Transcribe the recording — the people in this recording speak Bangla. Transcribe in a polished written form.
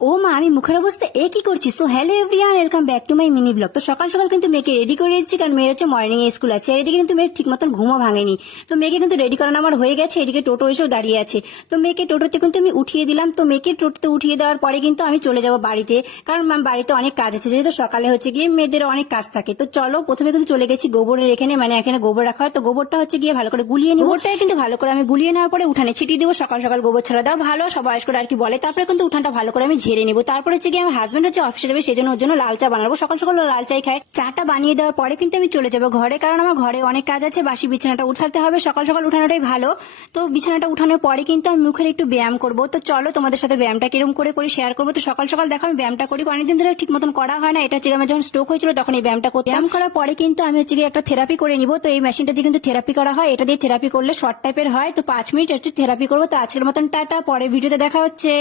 ও মা, আমি মুখের অবস্থা এ কি করছি? So hello everyone, welcome back to my mini blog. তো সকাল সকাল কিন্তু মেয়েকে রেডি করে দিচ্ছি, কারণ মেয়ের হচ্ছে মর্নিং এ স্কুল আছে। আর এদিকে কিন্তু মেয়ের ঠিক মতন ঘুমও ভাঙেনি। তো মেয়েকে কিন্তু রেডি করানো আমার হয়ে গেছে, এদিকে টোটো এসেও দাঁড়িয়ে আছে। তো মেয়েকে টোটোতে কিন্তু আমি উঠিয়ে দিলাম। তো মেয়েকে টোটোতে উঠিয়ে দেওয়ার পরে কিন্তু আমি চলে যাব বাড়িতে, কারণ বাড়িতে অনেক কাজ আছে, যেহেতু সকালে হচ্ছে গিয়ে মেয়েদের অনেক কাজ থাকে। তো চলো, প্রথমে কিন্তু চলে গেছি গোবরের এখানে, মানে এখানে গোবর রাখা হয়। তো গোবরটা হচ্ছে গিয়ে ভালো করে গুলিয়ে নিব। গোবরটাই কিন্তু ভালো করে আমি গুলিয়ে নেওয়ার পরে উঠানে ছিটিয়ে দেবো। সকাল সকাল গোবর ছাড়া দাও ভালো, সব বয়স্ক আর কি বলে। তারপরে কিন্তু উঠানটা ভালো করে আমি ঝেড়ে নিবো। তারপরে হচ্ছে গিয়ে আমার হাজবেন্ড হচ্ছে অফিসে যাবে, সেই জন্য ওর জন্য লাল চা বানাবো। সকাল সকাল ও লাল চাই খায়। চাটা বানিয়ে দেওয়ার পরে কিন্তু আমি চলে যাবো ঘরে, কারণ আমার ঘরে অনেক কাজ আছে। বাসি বিছানাটা উঠাতে হবে, সকাল সকাল উঠানোটাই ভালো। তো বিছানাটা উঠানোর পরে কিন্তু আমি মুখের একটু ব্যায়াম করবো। তো চলো, তোমাদের সাথে ব্যায়ামটা কিরকম করে করি শেয়ার করবো। তো সকাল সকাল দেখো আমি ব্যায়ামটা করি, অনেকদিন ধরে ঠিক মতন করা হয় না। এটা হচ্ছে আমার যখন স্ট্রোক হয়েছিল তখন এই ব্যায়ামটা করতাম। ব্যায়াম করার পরে কিন্তু আমি হচ্ছে গিয়ে একটা থেরাপি করে নিবো। তো এই মেশিনটা দিয়ে কিন্তু থেরাপি করা হয়, এটা দিয়ে থেরাপি করলে শর্ট টাইপের হয়। তো 5 মিনিট হচ্ছে থেরাপি করবো। তো আজকের মতন টাটা, পরে ভিডিওতে দেখা হচ্ছে।